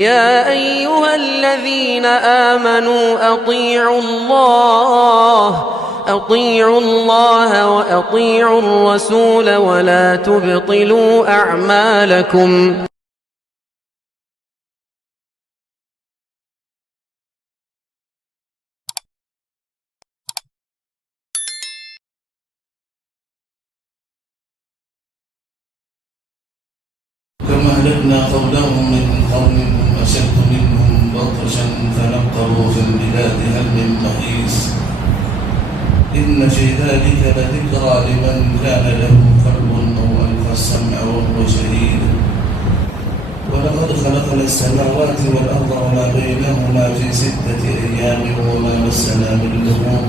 يا أيها الذين آمنوا أطيعوا الله وأطيعوا الرسول ولا تبطلوا أعمالكم. كما أهلكنا قبلهم من قرن أشد منهم بطشا فنقبوا في البلاد هل من محيص إن في ذلك لذكرى لمن كان له قلب أو ألقى السمع وهو شهيد ولقد خلقنا السماوات والأرض وما بينهما في 6 أيام وما مسنا من لغوب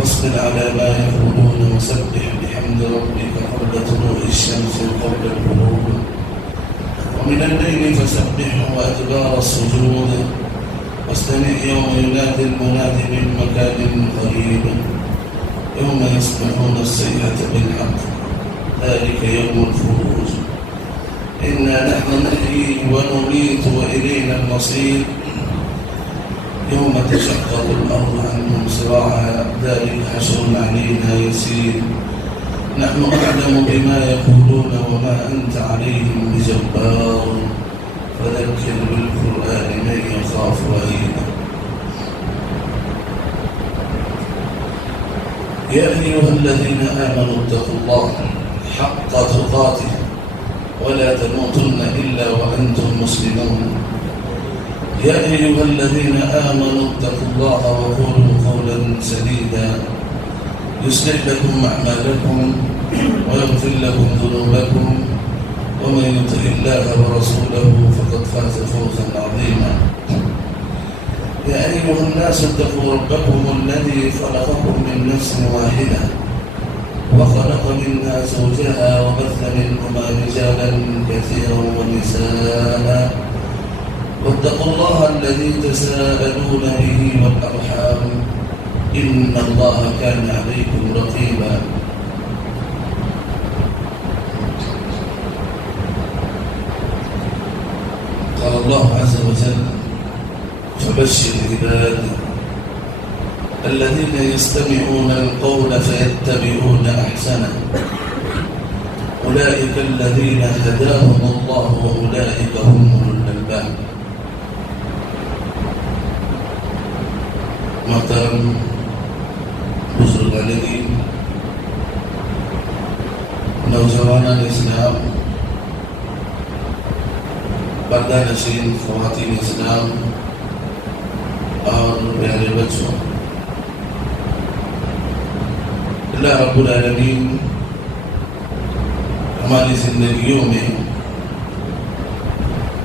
واصبر على ما يقولون وسبح بحمد ربك قبل طلوع الشمس وقبل الغروب ومن الليل فسبحه وأدبار السجود واستمع يوم ينادي المنادي من مكان قريب يوم يسمعون الصيحة بالحق ذلك يوم الخروج إنا نحن نحيي ونميت وإلينا المصير يوم تشقق الأرض عنهم صراعا ذلك حشر علينا يسير نحن أعلم بما يقولون وما أنت عليهم بجبار فذكر بالقرآن من يخاف وعيدا. يا أيها الذين آمنوا اتقوا الله حق تقاته ولا تموتن إلا وأنتم مسلمون. يا أيها الذين آمنوا اتقوا الله وقولوا قولا سديدا يصلح لكم أعمالكم ويغفر لكم ذنوبكم ومن يطع الله ورسوله فقد فاز فوزا عظيما. يا أيها الناس اتقوا ربكم الذي خلقكم من نفس واحدة وخلق منها زوجها وبث منهما رجالا كثيرا ونساء واتقوا الله الذي تساءلون به والأرحام إن الله كان عليكم رقيبا. قال الله عز وجل فبشر العباد الذين يستمعون القول فيتبعون أحسنه أولئك الذين هداهم الله وأولئك هم أولو الألباب. محترم بزرگان نوجوانان اسلام پردہ نشین خواتین اسلام اور پیارے بچوں، اللہ رب العالمین ہماری زندگیوں میں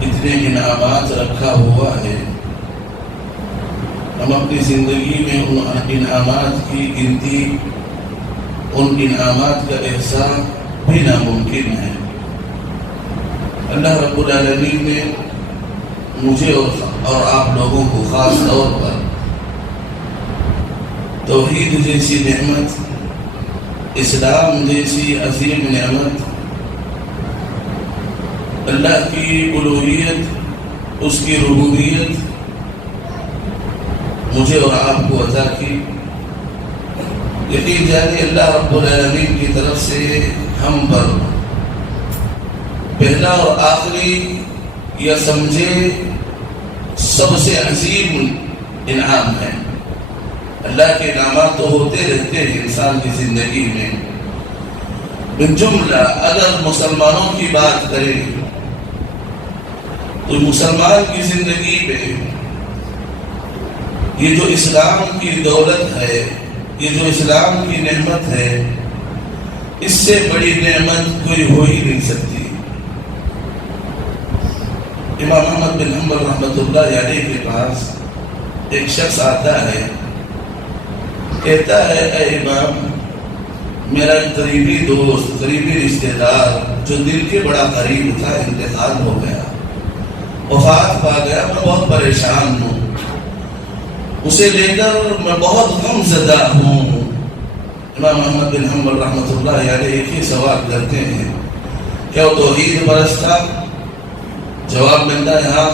اتنے انعامات رکھا ہوا ہے، ہم اپنی زندگی میں ان انعامات کی گنتی، ان انعامات کا احسان بھی ناممکن ہے۔ اللہ رب العالمین نے مجھے اور آپ لوگوں کو خاص طور پر توحید جیسی نعمت، اسلام جیسی عظیم نعمت، اللہ کی الوہیت، اس کی ربوبیت مجھے اور آپ کو عطا کی۔ یقین جانیے اللہ رب العالمین کی طرف سے ہم پر پہلا اور آخری یا سمجھے سب سے عظیم انعام ہے۔ اللہ کے انعامات تو ہوتے رہتے ہیں انسان کی زندگی میں، بالجملہ اگر مسلمانوں کی بات کریں تو مسلمان کی زندگی میں یہ جو اسلام کی دولت ہے، یہ جو اسلام کی نعمت ہے، اس سے بڑی نعمت کوئی ہو ہی نہیں سکتی۔ امام احمد بن حنبل رحمۃ اللہ علیہ کے پاس ایک شخص آتا ہے، کہتا ہے اے امام، میرا قریبی دوست، قریبی رشتہ دار جو دل کے بڑا قریب تھا انتقال ہو گیا، وفات پا گیا، میں بہت پریشان ہوں، اسے لے کر میں بہت غم زدہ ہوں۔ امام احمد بن حنبل رحمۃ اللہ علیہ ایک ہی سوال کرتے ہیں، کیا وہ توحید پرست تھا؟ جواب ملتا ہے ہاں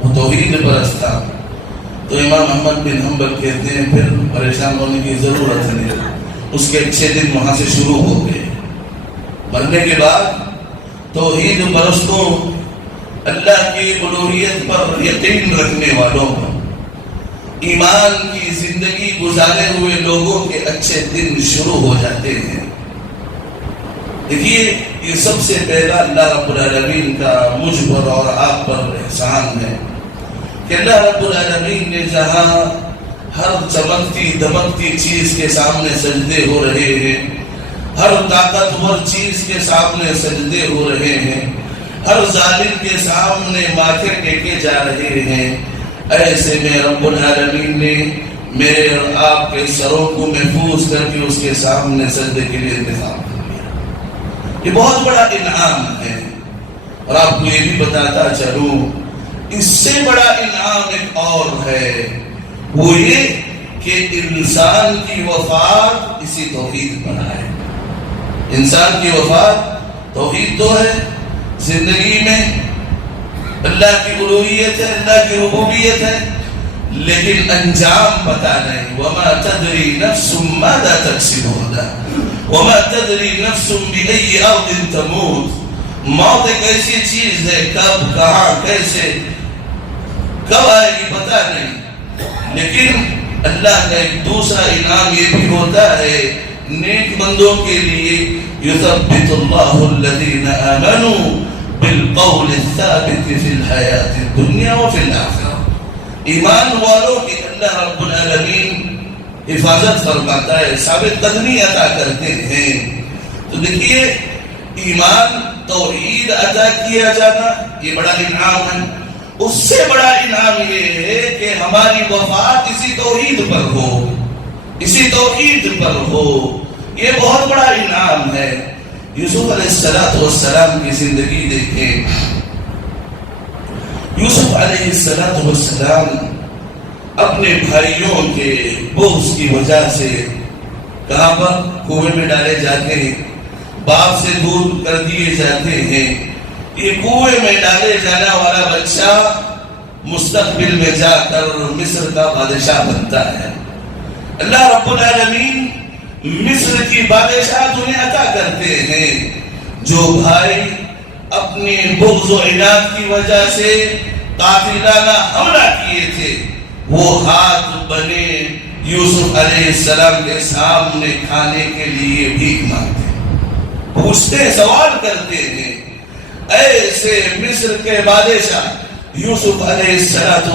وہ توحید پرست تھا. تو امام احمد بن حنبل کہتے ہیں پھر پریشان ہونے کی ضرورت نہیں. اس کے اچھے دن وہاں سے شروع ہو گئے. مرنے کے بعد توحید پرستوں, اللہ کی الوہیت پر یقین رکھنے والوں پر, ایمان کی زندگی گزارے ہوئے لوگوں کے اچھے دن شروع ہو جاتے ہیں. دیکھیے یہ سب سے پہلا اللہ رب العالمین کا مجھ پر اور آپ پر احسان ہے کہ اللہ رب العالمین نے جہاں ہر چمکتی دمکتی چیز کے سامنے سجدے ہو رہے ہیں, ہر طاقتور چیز کے سامنے سجدے ہو رہے ہیں, ہر ظالم کے سامنے ماتھے ٹیکے جا رہے ہیں, ایسے میں رب العالمین نے میرے اور آپ کے سروں کو محفوظ کر کے اس کے سامنے سجدے کے لیے انتخاب کر دیا. یہ بہت بڑا انعام ہے. اور آپ کو یہ بھی بتاتا چلوں اس سے بڑا انعام ایک اور ہے, وہ یہ کہ انسان کی وفات اسی توحید پر آئے. انسان کی وفات توحید تو ہے, زندگی میں اللہ کی الوہیت ہے, اللہ کی ربوبیت ہے, لیکن انجام پتہ نہیں. وما تدری نفس ماذا تکسب غدا وما تدری نفس بأي ارض تموت. موت ایک ایسی چیز ہے, کب کہاں کیسے کب آئے گی پتہ نہیں. لیکن اللہ کا ایک دوسرا انعام یہ بھی ہوتا ہے نیک بندوں کے لیے, یثبت اللہ الذین آمنوا بالقول الثابت فی الحیات الدنیا وفی الآخرہ. ایمان والوں کی اللہ رب العالمین حفاظت فرماتا ہے, ثابت قدمی عطا کرتے ہیں. تو دیکھیے ایمان توحید عطا کیا جانا یہ بڑا انعام ہے. اس سے بڑا انعام یہ ہے کہ ہماری وفات اسی توحید پر ہو, اسی توحید پر ہو. یہ بہت بڑا انعام ہے. یوسف علیہ السلام کی زندگی دیکھیں. یوسف علیہ السلام اپنے بھائیوں کے بغض کی وجہ سے کہاں پر کنویں میں ڈالے جاتے ہیں, باپ سے دور کر دیے جاتے ہیں. یہ کنویں میں ڈالے جانے والا بچہ مستقبل میں جا کر مصر کا بادشاہ بنتا ہے. اللہ رب العالمین مصر کی بادشاہت انہیں عطا کرتے ہیں. جو بھائی اپنی بغض و عناد کی وجہ سے قاتلانہ حملہ کیے تھے وہ ہاتھ بنے یوسف علیہ السلام کے سامنے کھانے کے لیے بھیک مانگتے, پوچھتے, سوال کرتے ہیں. ایسے مصر کے بادشاہ یوسف علیہ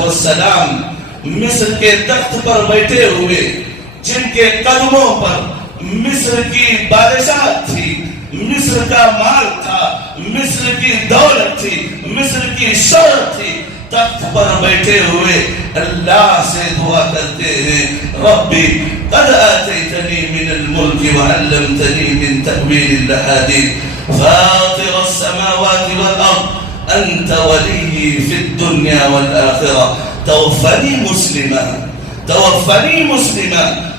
السلام مصر کے تخت پر بیٹھے ہوئے, جن کے قدموں پر مصر کی بادشاہت تھی, مصر کا مال تھا, مصر کی دولت تھی, مصر کی شہرت تھی, تخت پر بیٹھے ہوئے اللہ سے دعا کرتے ہیں, ربی قد آتیتنی من الملک وعلمتنی من تأویل الاحادیث فاطر السماوات والارض انت ولی فی الدنیا والآخرہ توفنی مسلما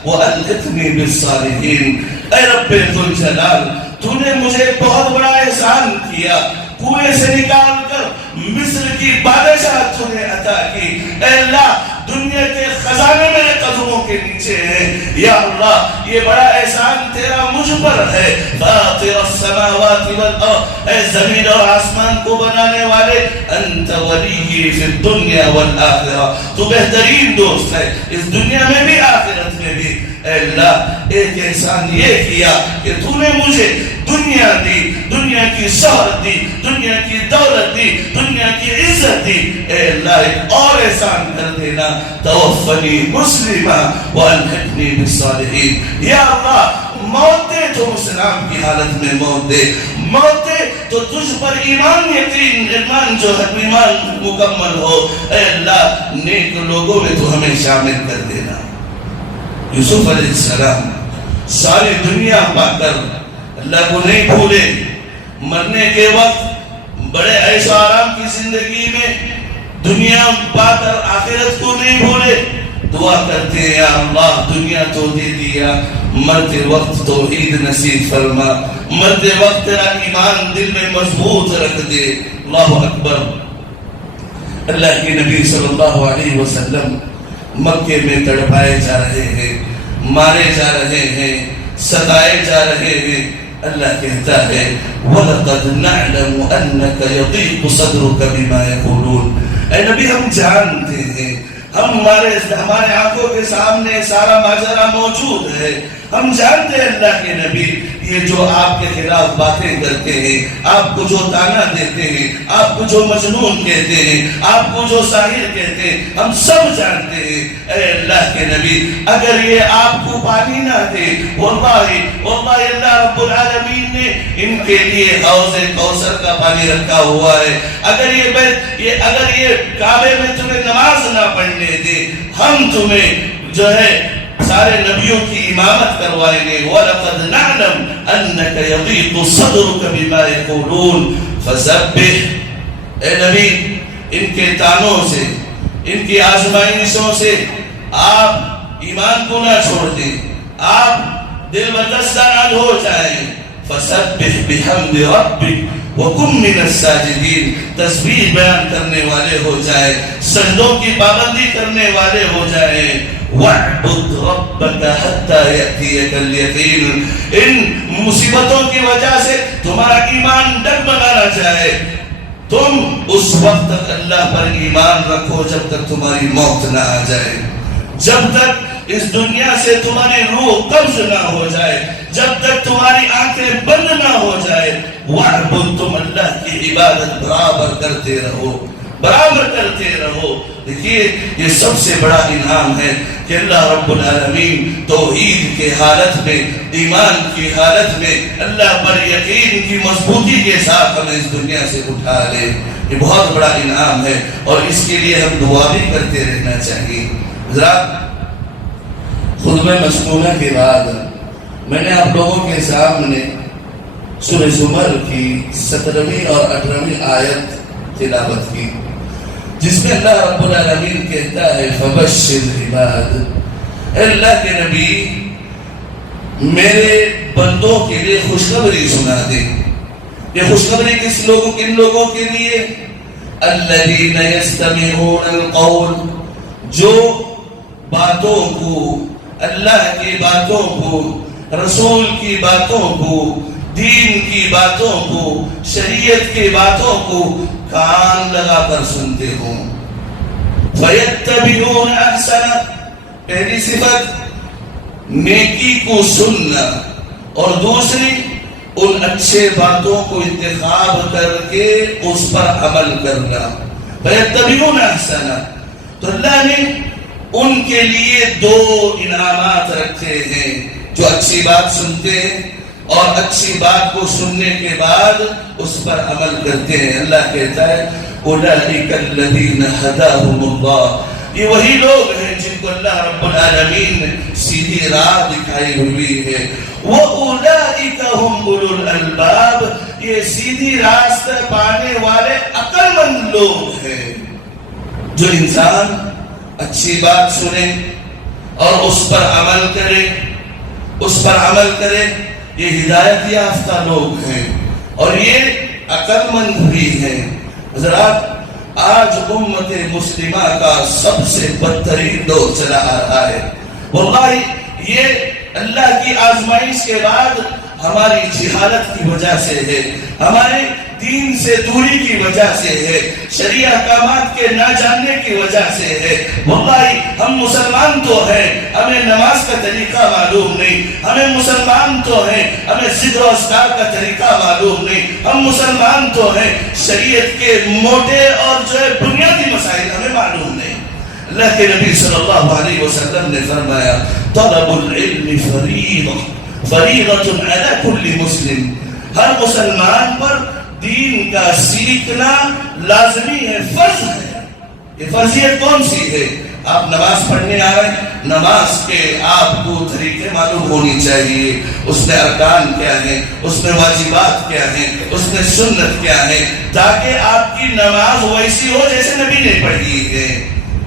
والحقنی بالصالحین. اے رب ذوالجلال, تو نے مجھے بہت بڑا احسان کیا, کنویں سے نکال کر مصر کی بادشاہت تو نے عطا کی. اے اللہ دنیا کے خزانے میرے قدموں کے نیچے ہیں. یا اللہ یہ بڑا احسان تیرا مجھ پر ہے. فاطر السماوات والارض, اے زمین اور آسمان کو بنانے والے, انت ولی فی الدنیا والآخرہ, تو بہترین دوست ہے اس دنیا میں بھی آخرت میں بھی. اے اللہ ایک احسان یہ کیا کہ تو نے مجھے دنیا دی, دنیا کی شہرت دی, دنیا کی دولت دی, دنیا کی عزت دی. اے اللہ ایک اور احسان کر دینا, توفنی مسلما والحقنی بالصالحین. یا اللہ موت دے تو اسلام کی حالت میں موت دے, موت دے تو تجھ پر ایمان یقین, ایمان جو ہے ایمان مکمل ہو. اے اللہ نیک لوگوں میں تو ہمیں شامل کر دینا. یوسف علیہ السلام ساری دنیا پا کر اللہ کو نہیں بھولے. مرنے کے وقت بڑے عیش و آرام کی زندگی میں دنیا پا کر آخرت کو نہیں بھولے. دعا کرتے ہیں یا اللہ دنیا تو دے دیا, مرتے وقت توحید نصیب فرما, مرتے وقت تیرا ایمان دل میں مضبوط رکھ دے. اللہ اکبر. اللہ کے نبی صلی اللہ علیہ وسلم مکے میں تڑپائے جا رہے ہیں، مارے جا رہے ہیں، ستائے جا رہے ہیں۔ اللہ کہتا ہے وَلَقَدْ نَعْلَمُ أَنَّكَ يَضِيقُ صَدْرُكَ بِمَا يَقُولُونَ، اے نبی ہم جانتے ہیں، ہمارے آنکھوں کے سامنے سارا ماجرا موجود ہے، ہم جانتے ہیں اللہ کے نبی یہ جو آپ کے خلاف باتیں کرتے ہیں، آپ کو جو تانا دیتے ہیں، آپ کو جو مجنون کہتے ہیں، آپ کو جو ساحر کہتے ہیں، ہم سب جانتے ہیں۔ اے اللہ کے نبی اگر یہ آپ کو پانی نہ دے، واللہ اللہ رب العالمین نے ان کے لیے حوض کوثر کا پانی رکھا ہوا ہے۔ اگر یہ کعبے میں تمہیں نماز نہ پڑھنے دے، ہم تمہیں جو ہے سارے نبیوں کی امامت کروائیں گے۔ وَلَقَدْ نَعْلَمْ أَنَّكَ يَضِيقُ صَدْرُكَ بِمَا يَقُولُونَ فَسَبِّحْ، اے نبی ان کے تانوں سے، ان کی آزمائشوں سے آپ ایمان کو نہ چھوڑ دیں، آپ دل بدستہ نہ ہو جائیں۔ فَسَبِّحْ بِحَمْدِ رَبِّكَ وَكُن مِّنَ السَّاجِدِينَ، تسبیح بیان کرنے والے ہو جائیں، سجدوں کی پابندی کرنے والے ہو جائیں۔ وَاعْبُدْ رَبَّكَ حَتَّى يَأْتِيَكَ الْيَقِينُ، ان مصیبتوں کی وجہ سے تمہارا ایمان ڈگمگا نہ جائے، تم اس وقت تک اللہ پر ایمان رکھو جب تک تمہاری موت نہ آ جائے، جب تک اس دنیا سے تمہاری روح قبض نہ ہو جائے، جب تک تمہاری آنکھیں بند نہ ہو جائے۔ وَاعْبُدْ، تم اللہ کی عبادت برابر کرتے رہو، برابر کرتے رہو۔ دیکھیے یہ سب سے بڑا انعام ہے کہ اللہ رب العالمین توحید کے حالت میں، ایمان کی حالت میں اللہ پر یقین کی مضبوطی کے ساتھ ہمیں اس دنیا سے اٹھا لے۔ یہ بہت بڑا انعام ہے اور اس کے لیے ہم دعا بھی کرتے رہنا چاہیے۔ حضرات خطبہ مسنونہ کے بعد میں نے آپ لوگوں کے سامنے سورہ زمر کی 17ویں اور 18ویں آیت تلاوت کی، جس میں اللہ رب العالمین کہتا ہے فَبَشِّرْ عِبَادِ، اے اللہ کے نبی میرے بندوں کے لیے خوشخبری سنا دے۔ یہ خوشخبری کن لوگوں کے لیے؟ الَّذِينَ يَسْتَمِعُونَ الْقَوْلَ، جو باتوں کو، اللہ کی باتوں کو، رسول کی باتوں کو، دین کی باتوں کو، شریعت کی باتوں کو کان لگا کر سنتے ہوں۔ فَيَتَّبِعُونَ أَحْسَنَ، پہلی صفت نیکی کو سننا، اور دوسری ان اچھے باتوں کو انتخاب کر کے اس پر عمل کرنا۔ فَيَتَّبِعُونَ أَحْسَنَ، تو اللہ نے ان کے لیے دو انعامات رکھے ہیں، جو اچھی بات سنتے ہیں اور اچھی بات کو سننے کے بعد اس پر عمل کرتے ہیں۔ اللہ کہتا ہے اولئک الذین ھداھم اللہ، یہ وہی لوگ ہیں جن کو اللہ رب العالمین نے سیدھی راہ دکھائی ہوئی ہے۔ وَأُولَئِكَ هُمْ أُولُو الْأَلْبَابِ، یہ سیدھی راستہ پانے والے عقل مند لوگ ہیں۔ جو انسان اچھی بات سنے اور اس پر عمل کرے، اس پر عمل کرے، یہ ہدایت یافتہ لوگ ہیں اور یہ عقل مند بھی ہیں۔ حضرات آج امت مسلمہ کا سب سے بدترین دور چلا آ رہا ہے۔ واللہ یہ اللہ کی آزمائش کے بعد ہماری جہالت کی وجہ سے ہے، ہمارے دین سے دوری کی وجہ سے ہے، شرعی احکامات کے نہ جاننے کی وجہ سے ہے۔ واللہ ہم مسلمان تو ہیں، ہمیں نماز کا طریقہ معلوم نہیں، ہمیں مسلمان تو ہیں، ہمیں ذکر و اذکار کا طریقہ معلوم نہیں، ہم مسلمان تو ہیں، شریعت کے موٹے اور جو ہے بنیادی مسائل ہمیں معلوم نہیں۔ اللہ کے نبی صلی اللہ علیہ وسلم نے فرمایا طلب العلم فریضۃ علی کل مسلم، ہر مسلمان پر دین کا سیکھنا لازمی ہے، فرض ہے۔ یہ فرضیت کون سی ہے؟ آپ نماز پڑھنے آ رہے ہیں، نماز کے آپ کو طریقے معلوم ہونی چاہیے، اس میں ارکان کیا ہیں، اس میں واجبات کیا ہیں، اس میں سنت کیا ہے، تاکہ آپ کی نماز ویسی ہو جیسے نبی نے پڑھی ہے۔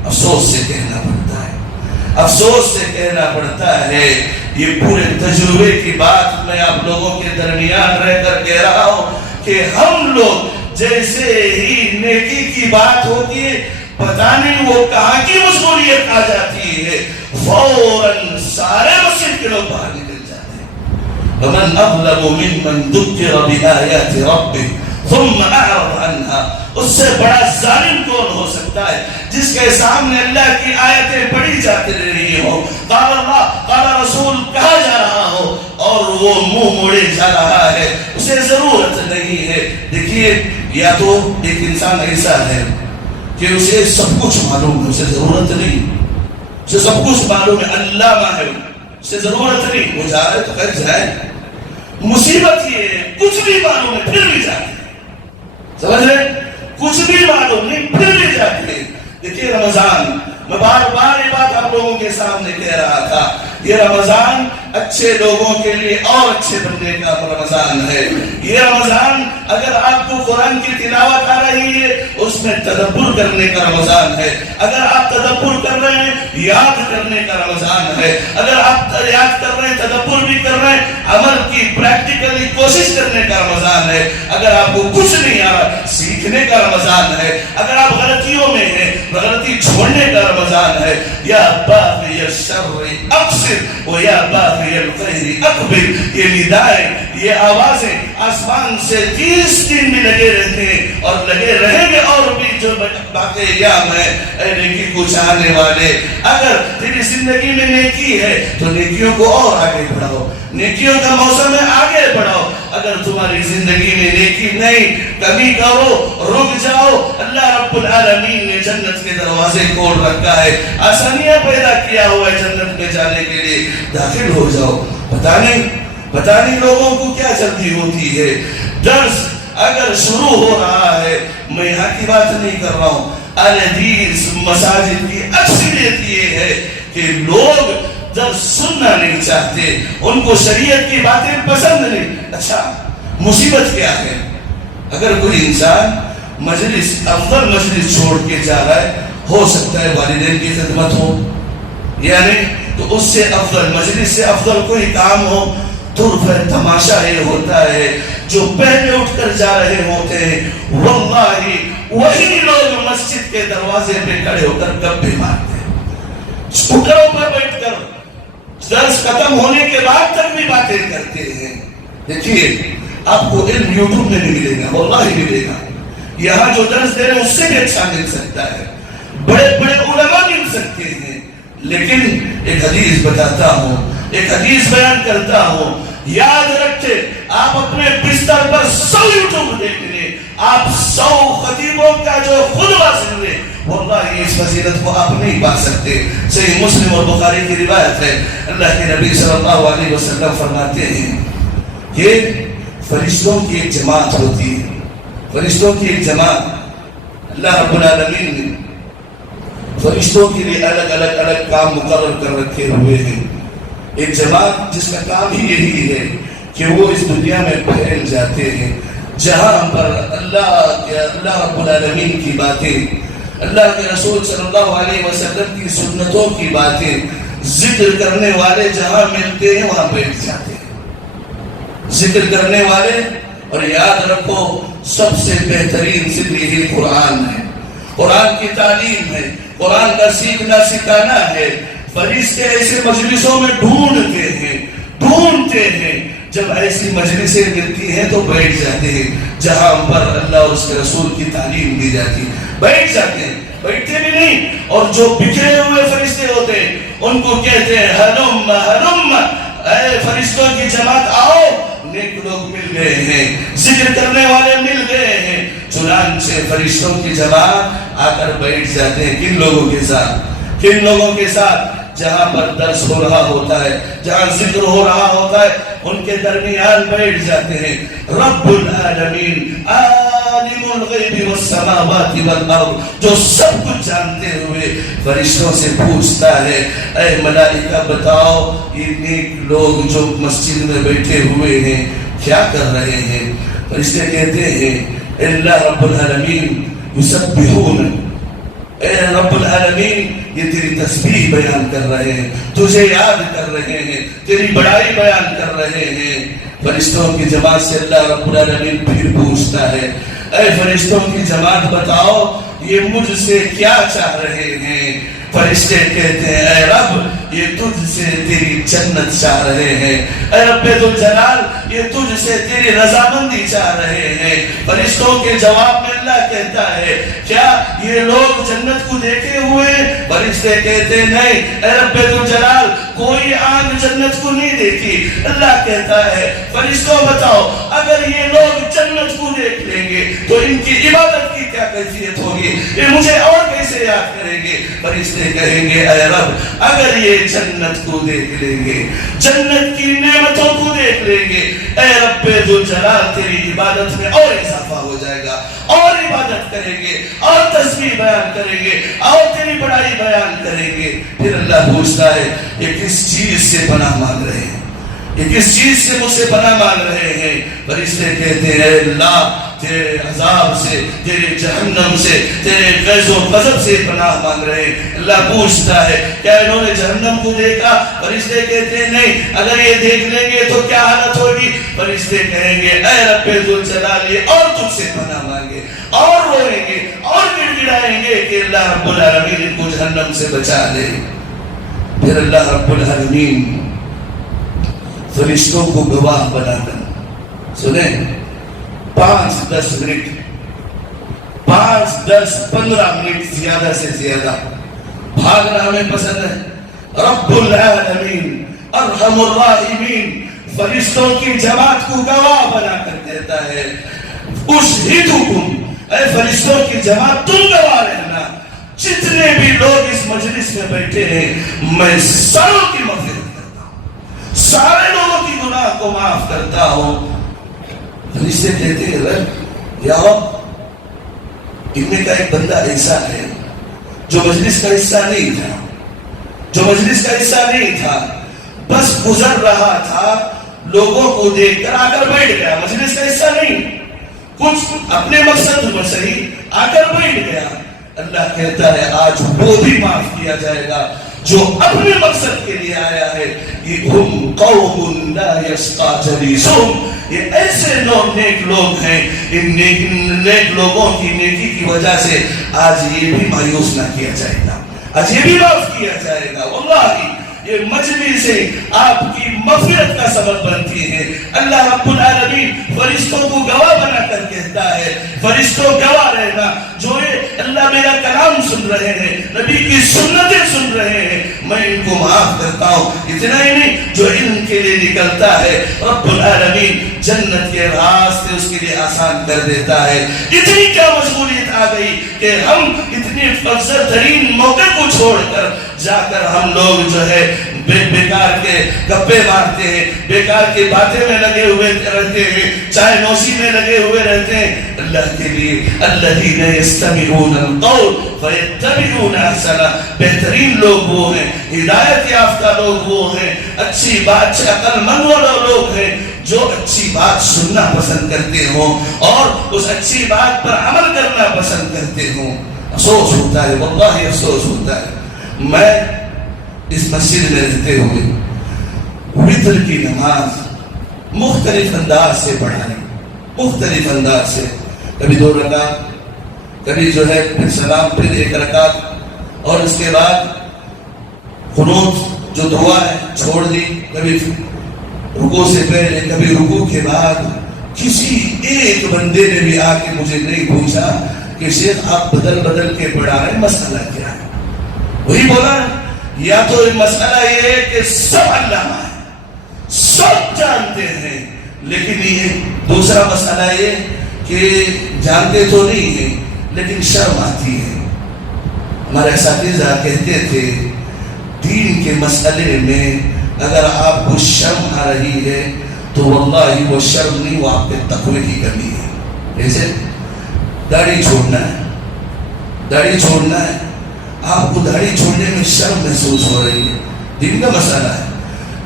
افسوس سے کہنا پڑتا ہے، افسوس سے کہنا پڑتا ہے، یہ پورے تجربے کی بات میں آپ لوگوں کے درمیان رہ کر کہہ رہا ہوں کہ ہم لوگ جیسے ہی نیکی کی بات ہوتی ہے پتہ نہیں وہ کہاں کی مشغولیت آ جاتی ہے، فوراً سارے مسجد کے لوگ باہر نکل جاتے ہیں۔ وَمَنْ أَظْلَمُ مِمَّنْ ذُكِّرَ بِآيَاتِ رَبِّهِ ثُمَّ أَعْرَضَ عَنْهَا۔ اس سے بڑا ظالم کون ہو سکتا ہے جس کے سامنے اللہ کی آیتیں پڑھی جاتی رہی ہو، قال اللہ قال رسول کہا جا رہا ہو اور وہ منہ موڑے جا رہا ہے، اسے ضرورت نہیں ہے۔ دیکھیے یا تو ایک انسان ایسا ہے کہ اسے سب کچھ معلوم ہے، اسے ضرورت نہیں، اسے سب کچھ معلوم ہے، علامہ ہے، اسے ضرورت نہیں، وہ جا رہے تو خیر جائے۔ مصیبت یہ ہے کچھ بھی معلوم ہے پھر بھی جاتے ہیں، سمجھ رہے، کچھ بھی معلوم نہیں پھر بھی جاتے ہیں۔ دیکھیے رمضان، میں بار بار یہ بات آپ لوگوں کے سامنے کہہ رہا تھا، یہ رمضان اچھے لوگوں کے لیے اور اچھے بننے کا رمضان ہے۔ یہ رمضان اگر آپ کو قرآن کی تلاوت آ رہی ہے اس میں تدبر کرنے کا رمضان ہے، اگر آپ تدبر کر رہے ہیں یاد کرنے کا رمضان ہے، اگر آپ یاد کر رہے ہیں تدبر بھی کر رہے ہیں عمل کی پریکٹیکلی کوشش کرنے کا رمضان ہے، اگر آپ کو کچھ نہیں آ رہا سیکھنے کا رمضان ہے، اگر آپ غلطیوں میں ہیں غلطی چھوڑنے کا رمضان ہے۔ یا باغی الشر اقصر و یا باغی الخیر اقبل، یہ ندائیں، یہ آوازیں آسمان سے 30 دن بھی لگے رہتے ہیں اور لگے رہیں گے اور بھی جو باقی ایام ہے۔ اے نیکی کو چاہنے والے، اگر تیری زندگی میں نیکی ہے تو نیکیوں کو اور آگے بڑھاؤ، نیکیوں کا موسم ہے آگے بڑھاؤ۔ اگر تمہاری زندگی میں نیکی نہیں، کمی کرو، رک جاؤ، اللہ رب العالمین نے جنت کے دروازے کھول رکھا ہے، آسانیاں پیدا کیا ہوا ہے جنت میں جانے کے لیے، داخل ہو جاؤ۔ پتہ نہیں لوگوں کو کیا جلدی ہوتی ہے۔ درس اگر شروع ہو رہا ہے، میں یہاں کی بات نہیں کر رہا ہوں، الحدیث مساجد کی اکثریت یہ ہے کہ لوگ درس سننا نہیں چاہتے، ان کو شریعت کی باتیں پسند نہیں۔ اچھا مصیبت کیا ہے؟ اگر کوئی انسان مجلس افضل مجلس چھوڑ کے جا رہا ہے، ہو سکتا ہے والدین کی خدمت ہو، یعنی تو اس سے افضل مجلس سے افضل کوئی کام ہو، طرف تماشا یہ ہوتا ہے جو پہلے اٹھ کر جا رہے ہوتے ہیں واللہ وہی لوگ مسجد کے دروازے پہ کھڑے ہو کر گپے مارتے ہیں، اسکوٹروں پر بیٹھ کر درس ختم ہونے کے بعد تک بھی باتیں کرتے ہیں۔ دیکھیے آپ کو علم یوٹیوب میں بھی ملے گا، واللہ ملے گا، یہاں جو درس دے رہے ہیں اس سے بھی اچھا مل سکتا ہے، بڑے بڑے علماء مل سکتے ہیں، لیکن ایک حدیث بتاتا ہوں، ایک حدیث بیان کرتا ہوں، یاد رکھے آپ اپنے بستر پر 100 یوٹیوب دیکھ لیں، آپ 100 خطیبوں کا جو خطبہ سن لیں، واللہ اس فضیلت کو آپ نہیں پا سکتے۔ صحیح مسلم اور بخاری کی روایت ہے، اللہ کے نبی صلی اللہ علیہ وسلم فرماتے ہیں کہ فرشتوں کی ایک جماعت ہوتی ہے، فرشتوں کی ایک جماعت، اللہ رب العالمین نے فرشتوں کے لیے الگ الگ کام مقرر کر رکھے ہوئے ہیں۔ ایک جماعت جس کا کام ہی یہی ہے کہ وہ اس دنیا میں پھیل جاتے ہیں، جہاں پر اللہ رب العالمین کی باتیں، اللہ کے رسول صلی اللہ علیہ وسلم کی سنتوں کی باتیں ذکر کرنے والے جہاں ملتے ہیں وہاں بیٹھ جاتے ہیں، ذکر کرنے والے۔ اور یاد رکھو سب سے بہترین ذکر یہی قرآن ہے، قرآن کی تعلیم ہے، قرآن کا سیکھنا سکھانا ہے۔ فرشتے ایسے مجلسوں میں ڈھونڈتے ہیں، جب ایسی مجلسیں ملتی ہیں تو بیٹھ جاتے ہیں جہاں پر اللہ اور اس کے رسول کی تعلیم دی جاتی ہے، بیٹھ جاتے ہیں، بیٹھتے بھی نہیں۔ اور جو بکھرے ہوئے فرشتے ہوتے ہیں ان کو کہتے ہیں ہلم ہلم، اے فرشتوں کی جماعت آؤ، نیک لوگ مل گئے ہیں، ذکر کرنے والے مل گئے ہیں۔ چنانچہ فرشتوں کی جماعت آ کر بیٹھ جاتے ہیں کن لوگوں کے ساتھ؟ کن لوگوں کے ساتھ؟ جہاں پر درس ہو رہا ہوتا ہے، جہاں ذکر ہو رہا ہوتا ہے، ان کے درمیان بیٹھ جاتے ہیں۔ رب العالمین عالم الغیب والسماوات والارض، جو سب کچھ جانتے ہوئے فرشتوں سے پوچھتا ہے، اے ملائکہ بتاؤ یہ نیک لوگ جو مسجد میں بیٹھے ہوئے ہیں کیا کر رہے ہیں؟ فرشتے کہتے ہیں اللہ رب العالمین یسبحون، اے رب العالمین یہ تیری تسبیح بیان کر رہے ہیں، تجھے یاد کر رہے ہیں، تیری بڑائی بیان کر رہے ہیں۔ فرشتوں کی جماعت سے اللہ رب العالمین پھر پوچھتا ہے اے فرشتوں کی جماعت بتاؤ یہ مجھ سے کیا چاہ رہے ہیں؟ فرشتے کہتے ہیں اے رب یہ تجھ سے تیری جنت چاہ رہے ہیں، اے رب ذوالجلال یہ تجھ سے تیری رضامندی چاہ رہے ہیں۔ فرشتوں کے جواب میں اللہ کہتا ہے کیا یہ لوگ جنت کو دیکھے ہوئے؟ فرشتے کہتے نہیں اے رب ذوالجلال کوئی آنکھ جنت کو نہیں دیکھی۔ اللہ کہتا ہے فرشتوں بتاؤ اگر یہ لوگ جنت کو دیکھ لیں گے تو ان کی عبادت کی کیا کیفیت ہوگی؟ یہ مجھے اور کیسے یاد کریں گے؟ فرشتے کہیں گے اے رب اگر یہ جنت کو دیکھ لیں گے، جنت کی نعمتوں کو دیکھ لیں گے، اے رب ذوالجلال تیری عبادت میں اور اضافہ ہو جائے گا، اور عبادت کریں گے، اور تسبیح بیان کریں گے، اور تیری بڑائی بیان کریں گے۔ پھر اللہ پوچھتا ہے یہ کس چیز سے پناہ مانگ رہے ہیں؟ یہ کس چیز سے مجھ سے پناہ مانگ رہے ہیں؟ فرشتے کہتے ہیں اے اللہ تیرے عذاب سے، تیرے جہنم سے، تیرے غیظ و غضب سے پناہ مانگ رہے ہیں۔ اللہ پوچھتا ہے کیا انہوں نے جہنم کو دیکھا؟ فرشتے کہتے ہیں نہیں، اگر یہ دیکھ لیں گے تو کیا حالت ہوگی؟ فرشتے کہیں گے اے رب ذوالجلال یہ اور تجھ سے پناہ مانگے، اور روئیں گے، اور گڑ گڑائیں گے کہ اللہ رب العالمین ان کو جہنم سے بچا لے۔ پھر اللہ رب العالمین فرشتوں کو گواہ بنا کر سنیں 5-10 منٹ 5-10-15 منٹ زیادہ سے زیادہ بھاگنا ہمیں پسند ہے۔ رب العالمین ارحم الراحمین فرشتوں کی جماعت کو گواہ بنا کر کہتا ہے اشہدکم، اے فرشتوں کی جماعت تم گواہ رہنا، جتنے بھی لوگ اس مجلس میں بیٹھے ہیں میں ساروں کی مغفرت کرتا ہوں، سارے لوگوں کی گناہ کو معاف کرتا ہوں۔ فرشتے کہتے ہیں یا رب ان میں کا ایک بندہ ایسا ہے جو مجلس کا حصہ نہیں تھا، جو مجلس کا حصہ نہیں تھا، بس گزر رہا تھا، لوگوں کو دیکھ کر آ کر بیٹھ گیا، مجلس کا حصہ نہیں، کچھ اپنے مقصد میں صحیح آ کر بیٹھ گیا۔ اللہ کہتا ہے آج وہ بھی معاف کیا جائے گا جو اپنے مقصد کے لیے آیا ہے۔ ہم قوم لا یشقی جلیسہم، یہ ایسے نیک لوگ ہیں، ان نیک لوگوں کی نیکی کی وجہ سے آج یہ بھی مایوس نہ کیا جائے گا، آج یہ بھی معاف کیا جائے گا۔ واللہ یہ مجلسیں آپ کی مغفرت کا سبب بنتی ہیں۔ اللہ رب العالمین فرشتوں کو گواہ بنا کر کہتا ہے فرشتوں گواہ رہنا جو یہ اللہ میرا کلام سن رہے ہیں، نبی کی سنتیں سن رہے ہیں، میں ان کو معاف کرتا ہوں۔ اتنا ہی نہیں جو ان کے لیے نکلتا ہے رب العالمین جنت کے راستے اس کے لیے آسان کر دیتا ہے۔ اتنی کیا مشغولیت آ گئی کہ ہم اتنے افضل ترین موقع کو چھوڑ کر جا کر ہم لوگ جو ہے بیکار کے گپے مارتے ہیں، بیکار کی باتیں میں لگے ہوئے رہتے ہیں، چائے نوشی میں لگے ہوئے رہتے ہیں۔ اللہ کے لیے الذین یستمعون القول فیتبعون احسنہ، بہترین لوگ وہ ہیں، ہدایت یافتہ لوگ وہ ہیں، اچھی بات عقل مند والے لوگ ہیں جو اچھی بات سننا پسند کرتے ہوں اور اس اچھی بات پر عمل کرنا پسند کرتے ہوں۔ افسوس ہوتا ہے، واللہ افسوس ہوتا ہے، میں اس مسجد میں رہتے ہوئے وتر کی نماز مختلف انداز سے پڑھائی، مختلف انداز سے، کبھی 2 رکعت، کبھی جو ہے پھر سلام، پھر 1 رکعت، اور اس کے بعد قنوت جو دعا ہے چھوڑ دی، کبھی رکوع سے پہلے، کبھی رکوع کے بعد۔ کسی ایک بندے نے بھی آ کے مجھے نہیں پوچھا کہ شیخ آپ بدل بدل کے پڑھا رہے ہیں، مسئلہ کیا ہے؟ وہی بولا یا تو مسئلہ یہ ہے کہ سب علامہ ہے، سب جانتے ہیں، لیکن یہ دوسرا مسئلہ یہ کہ جانتے تو نہیں ہیں لیکن شرم آتی ہے۔ ہمارے اساتذہ کہتے تھے دین کے مسئلے میں اگر آپ کو شرم آ رہی ہے تو واللہ وہ شرم نہیں، وہ آپ کے تقوی کی کمی ہے۔ جیسے داڑھی چھوڑنا ہے، داڑھی چھوڑنا ہے، آپ کو داڑھی چھوڑنے میں شرم محسوس ہو رہی ہے، دین کا مسئلہ ہے،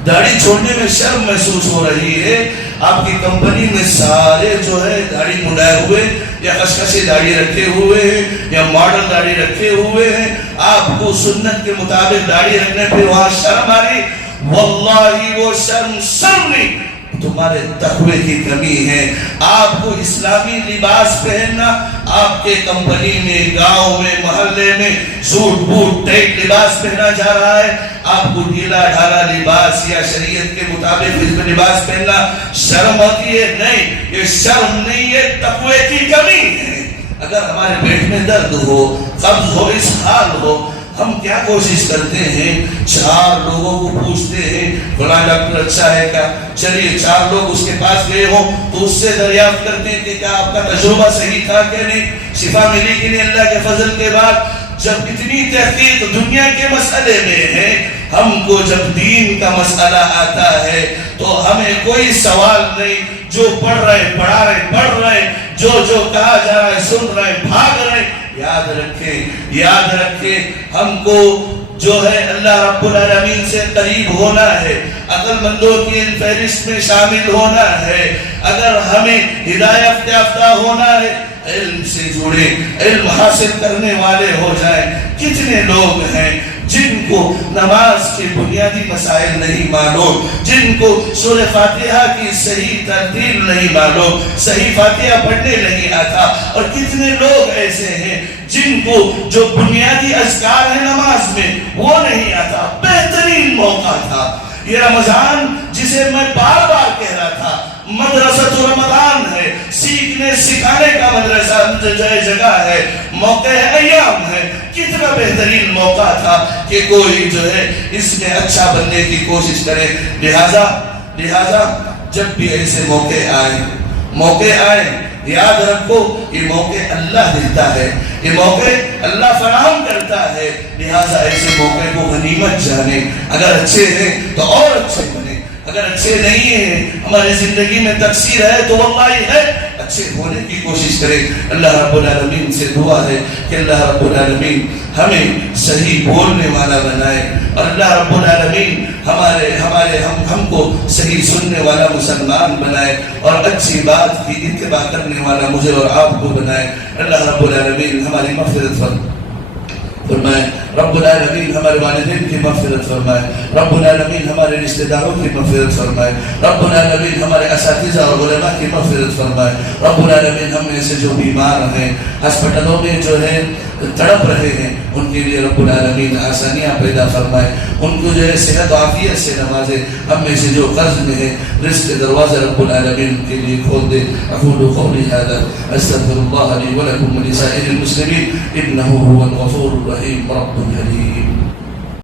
داڑھی چھوڑنے میں شرم محسوس ہو رہی ہے۔ آپ کی کمپنی میں سارے جو ہے داڑھی منڈائے ہوئے یا کشکشی داڑھی رکھے ہوئے ہیں یا ماڈل داڑھی رکھے ہوئے ہیں، آپ کو سنت کے مطابق داڑھی رکھنے پہ وہاں شرم آ رہی، واللہ وہ شرم نہیں، تمہارے تقوی کی کمی ہے. آپ کو اسلامی لباس پہننا، آپ کے کمپنی میں، گاؤں میں، محلے میں سوٹ بوٹ ٹائٹ لباس پہنا جا رہا ہے، آپ کو ڈھیلا ڈھالا لباس یا شریعت کے مطابق اس میں لباس پہننا شرم ہوتی ہے؟ نہیں، یہ شرم نہیں ہے، تقوی کی کمی ہے. اگر ہمارے پیٹ میں درد ہو، قبض ہو، اسہال ہو، ہم کیا کوشش کرتے ہیں؟ 4 لوگوں کو پوچھتے ہیں فلاں ڈاکٹر اچھا ہے کیا؟ چلیے 4 لوگ اس کے پاس گئے ہوں تو اس سے دریافت کرتے ہیں کہ کیا آپ کا تجربہ صحیح تھا کہ نہیں، شفا ملی کہ نہیں اللہ کے فضل کے بعد. جب اتنی تحقیق دنیا کے مسئلے میں ہے، ہم کو جب دین کا مسئلہ آتا ہے تو ہمیں کوئی سوال نہیں. جو پڑھ رہے پڑھا رہے پڑھ رہے، جو کہا جا رہا ہے سن رہے بھاگ رہے. یاد رکھیں ہم کو جو ہے اللہ رب العالمین سے قریب ہونا ہے، عقل مندوں کی فہرست میں شامل ہونا ہے. اگر ہمیں ہدایت یافتہ ہونا ہے، علم سے جڑے، علم حاصل کرنے والے ہو جائیں. کتنے لوگ ہیں جن کو نماز کے بنیادی مسائل نہیں معلوم، جن کو سورہ فاتحہ کی صحیح ترتیب نہیں معلوم، صحیح فاتحہ پڑھنے نہیں آتا. اور کتنے لوگ ایسے ہیں جن کو جو بنیادی اذکار ہیں نماز میں وہ نہیں آتا. بہترین موقع تھا یہ رمضان، جسے میں بار بار کہہ رہا تھا مدرسہ تو رمضان ہے، سیکھنے سکھانے کا مدرسہ جگہ ہے، موقع ہے، ایام ہے. کتنا بہترین موقع تھا کہ کوئی جو ہے اس میں اچھا بننے کی کوشش کرے. لہذا جب بھی ایسے موقع آئے یاد رکھو یہ موقع اللہ دیتا ہے، یہ موقع اللہ فراہم کرتا ہے. لہذا ایسے موقع کو غنیمت جانے. اگر اچھے ہیں تو اور اچھے بنے، اگر اچھے نہیں ہیں، ہماری زندگی میں تقصیر ہے تو واللہ ہے، اچھے ہونے کی کوشش کریں. اللہ رب العالمین سے دعا ہے کہ اللہ رب العالمین ہمیں صحیح بولنے والا بنائے، اور اللہ رب العالمین ہم کو صحیح سننے والا مسلمان بنائے، اور اچھی بات کی اتباع کرنے والا مجھے اور آپ کو بنائے. اللہ رب العالمین ہماری مغفرت فرمائے، رب العالمین ہمارے والدین کی مغفرت فرمائے، رب العالمین ہمارے رشتہ داروں کی مغفرت فرمائے، رب العالمین ہمارے اساتذہ اور علماء کی مغفرت فرمائے. رب العالمین ہم میں سے جو بیمار ہیں، ہسپتالوں میں جو ہے تڑپ رہے ہیں، ان کے لیے رب العالمین آسانیاں پیدا فرمائے، ان کو جو ہے صحت و عافیت سے نوازے. ہم میں سے جو قرض میں ہے رزق کے دروازے رب العالمین ان کے لیے کھول دے. اقول قولی هذا استغفر الله لي ولكم ولسائر المسلمين انه هو الغفور الرحيم رب العالمين.